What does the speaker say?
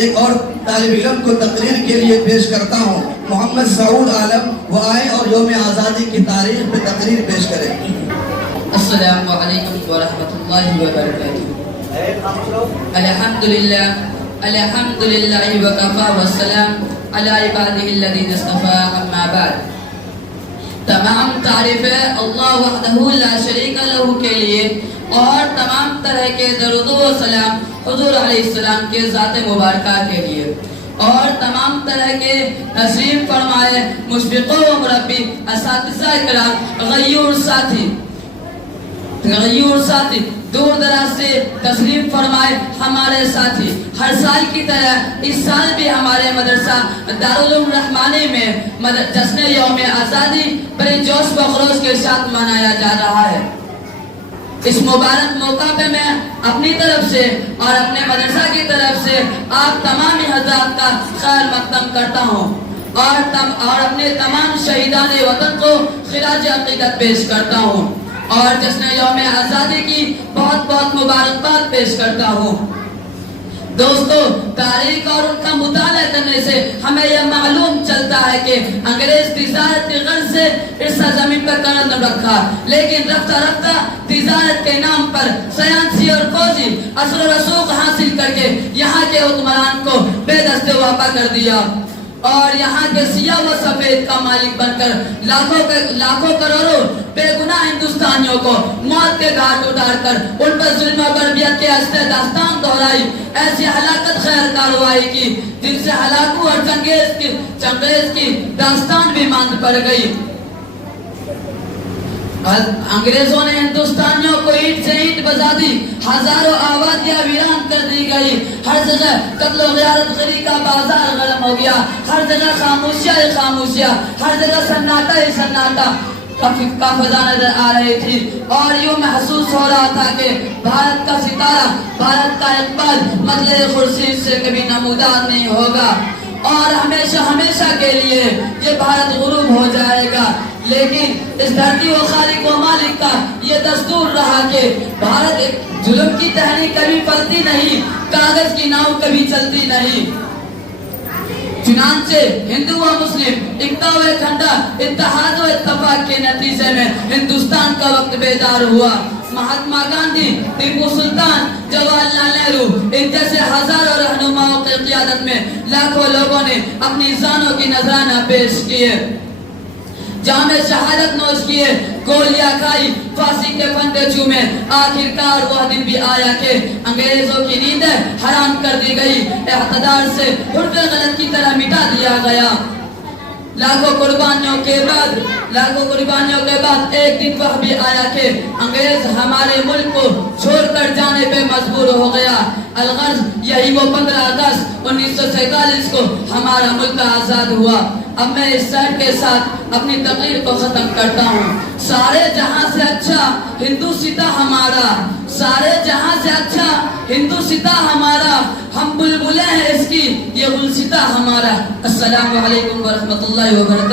ایک اور طالب علم کو تقریر کے لیے پیش کرتا ہوں. محمد سعود عالم وہ آئے اور یوم آزادی کی تاریخ پہ تقریر پیش کریں. السلام علیکم ورحمۃ اللہ وبرکاتہ. الحمد للہ وکفا والسلام علی عبادہ الذین اصطفی اما بعد. تمام تعریفیں اللہ وحدہ لا شریک لہ کے لیے اور تمام طرح کے درود و سلام حضور علیہ السلام کے ذات مبارکہ کے لیے اور تمام طرح کے تشریف فرمائے مشفق و مربی اساتذہ کرام غیور ساتھی دور دراز سے تشریف فرمائے ہمارے ساتھی. ہر سال کی طرح اس سال بھی ہمارے مدرسہ دارالعلوم رحمانی میں جشن یوم آزادی بڑے جوش و خروش کے ساتھ منایا جا رہا ہے. اس مبارک موقع پہ میں اپنی طرف سے اور اپنے مدرسہ کی طرف سے آپ تمام حضرات کا خیر مقدم کرتا ہوں اور اپنے تمام شہیدان وطن کو خراج عقیدت پیش کرتا ہوں اور جشن یوم آزادی کی بہت بہت مبارکباد پیش کرتا ہوں. دوستو، تاریخ اور ان کا مطالعہ کرنے سے ہمیں یہ معلوم چلتا ہے کہ انگریز تجارت کی غرض سے اس سرزمین پر قدم رکھا، لیکن رفتہ رفتہ تجارت کے نام پر سائنسی اور فوجی اثر و رسوخ حاصل کر کے یہاں کے حکمران کو بے دست واپا کر دیا اور یہاں کے سیاہ و سفید کا مالک بن کر لاکھوں کروڑوں بے گناہ ہندوستانیوں کو موت کے گھاٹ اتار کر ان پر ظلم و بربریت کے ہنستے داستان دہرائی، ایسی ہلاکت خیر کارروائی کی جن سے ہلاکو اور چنگیز کی داستان بھی ماند پڑ گئی. انگریزوں نے ہندوستانیوں کو اینٹ سے اینٹ بجا دی، ہزاروں آبادیاں ویران کر دی گئی، ہر جگہ قتل و غارت گری کا بازار گرم ہو گیا، ہر جگہ خاموشیاں، ہر جگہ سناٹا ہی سناٹا کا فضا نظر آ رہی تھی اور یوں محسوس ہو رہا تھا کہ بھارت کا ستارہ، بھارت کا اقبال مطلع خورشید سے کبھی نمودار نہیں ہوگا اور ہمیشہ کے لیے یہ بھارت غروب ہو جائے گا. لیکن اس دھرتی و خالق و مالک کا یہ دستور رہا کہ بھارت ظلم کی ٹہنی کبھی پلتی نہیں، کاغذ کی ناؤ کبھی چلتی نہیں. چنانچہ ہندو و مسلم ایکتا و اکھنڈا، اتحاد و اتفاق کے نتیجے میں ہندوستان کا وقت بیدار ہوا. مہاتما گاندھی، ٹیپو سلطان، جواہر لال نہرو ان جیسے ہزاروں رہنماؤں کی قیادت میں لاکھوں لوگوں نے اپنی جانوں کی نذرانہ پیش کیے، جام شہادت نوش کیے، گولیاں کھائی، پھانسی کے پھندے چومے. آخرکار وہ دن بھی آیا کہ انگریزوں کی نیندیں حرام کر دی گئی، اقتدار سے حرف غلط کی طرح مٹا دیا گیا. لاکھوں قربانیوں کے بعد ایک دن وہ بھی آیا کہ انگریز ہمارے ملک کو چھوڑ کر جانے پہ مجبور ہو گیا. الغرض یہی وہ 15 اگست 1947 کو ہمارا ملک آزاد ہوا. اب میں اس شعر کے ساتھ اپنی تقریر کو ختم کرتا ہوں. سارے جہاں سے اچھا ہندو ستا ہمارا، سارے جہاں سے اچھا ہندو ستا ہمارا، ہم بلبلیں ہیں اس کی یہ گلستہ ہمارا. السلام علیکم ورحمۃ اللہ وبرکاتہ.